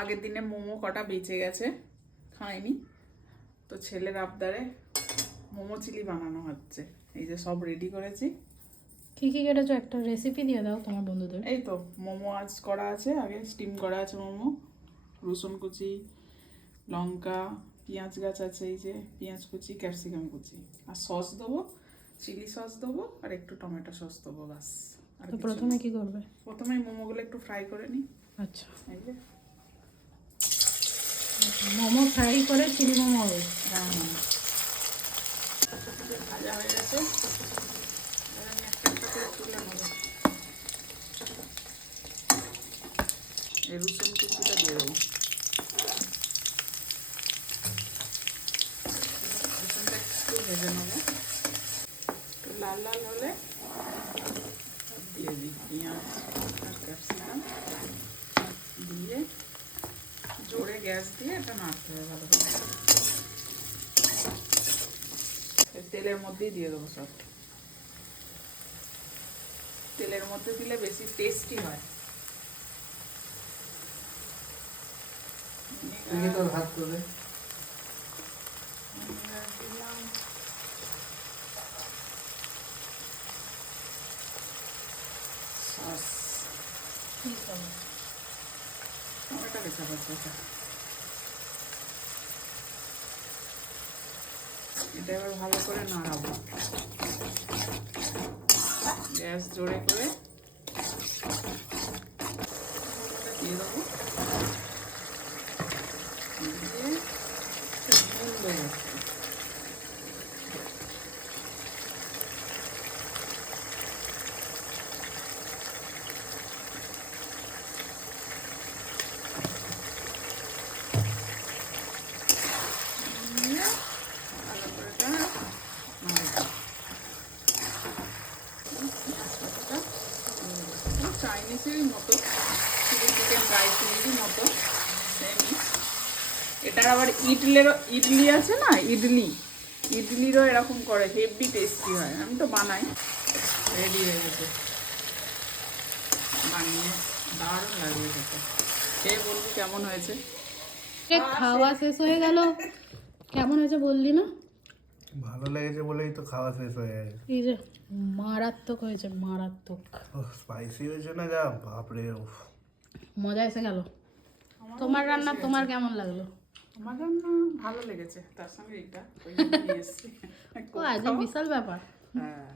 আগের দিনে মোমো কটা বেঁচে গেছে, খাইনি, তো ছেলের আবদারে মোমো চিলি বানানো হচ্ছে। এই যে সব রেডি করেছি। কি কি কেটেছো একটা রেসিপি দিয়ে দাও তোমার বন্ধুদের। এই তো মোমো আজ করা আছে, আগে স্টিম করা আছে মোমো, রসুন কুচি, লঙ্কা, পেঁয়াজ গাছ আছে, এই যে পেঁয়াজ কুচি, ক্যাপসিকাম কুচি, আর সস দেবো, চিলি সস দেবো, আর একটু টমেটো সস দেবো, বাস। আর তো প্রথমে কি করবে? প্রথমে মোমোগুলো একটু ফ্রাই করে নিই। আচ্ছা, এই যে মোমো ফ্রাই করে চিলি মোমো হবে। হ্যাঁ হ্যাঁ, ভাজা হয়ে গেছে, এবার আমি একটা একটা করে তুলে নেবো। এই রসুন কুচিটা দিয়ে দেবো, রসুনটা একটু ভেজে নেবো, একটু লাল লাল হলে দিয়ে দিই পেঁয়াজ আর ক্যাপসিকাম দিয়ে, জোরে গ্যাস দিয়ে এটা নাড়তে হবে ভালো করে। তেলের মধ্যেই দিয়ে দেবো সব, তেলের মধ্যে দিলে বেশি টেস্টি হয়। ভাত করবে দিলাম, সস, টমেটো কেচাপ আছে এটা। এটা এবার ভালো করে নাড়াবো, গ্যাস জোরে করে দিয়ে দেবো, দিয়ে নুন দেবো। চাইনিজের মতো, চিলি চিকেন ড্রাই চিলির মতো সেমই। এটার আবার ইডলি আছে না, ইডলিরও এরকম করে, হেভি টেস্টি হয়। আমি তো বানাই। রেডি হয়ে গেছে, বানিয়ে দারুণ লাগবে খেতে। খেয়ে বলবি কেমন হয়েছে। খাওয়া শেষ হয়ে গেল, কেমন হয়েছে বললি না? ভালো লেগেছে বলেই তো খাওয়া শেষ হয়ে গেছে। এই যে মারাত্মক হয়েছে, মারাত্মক স্পাইসি হয়েছে না যা, বাপরে। মজা এসে গেল। তোমার রান্না তোমার কেমন লাগলো? আমার রান্না ভালো লেগেছে, তার সঙ্গে এটা ওই জন্য নিয়ে এসেছি। ও আজ বিশাল ব্যাপার। হ্যাঁ।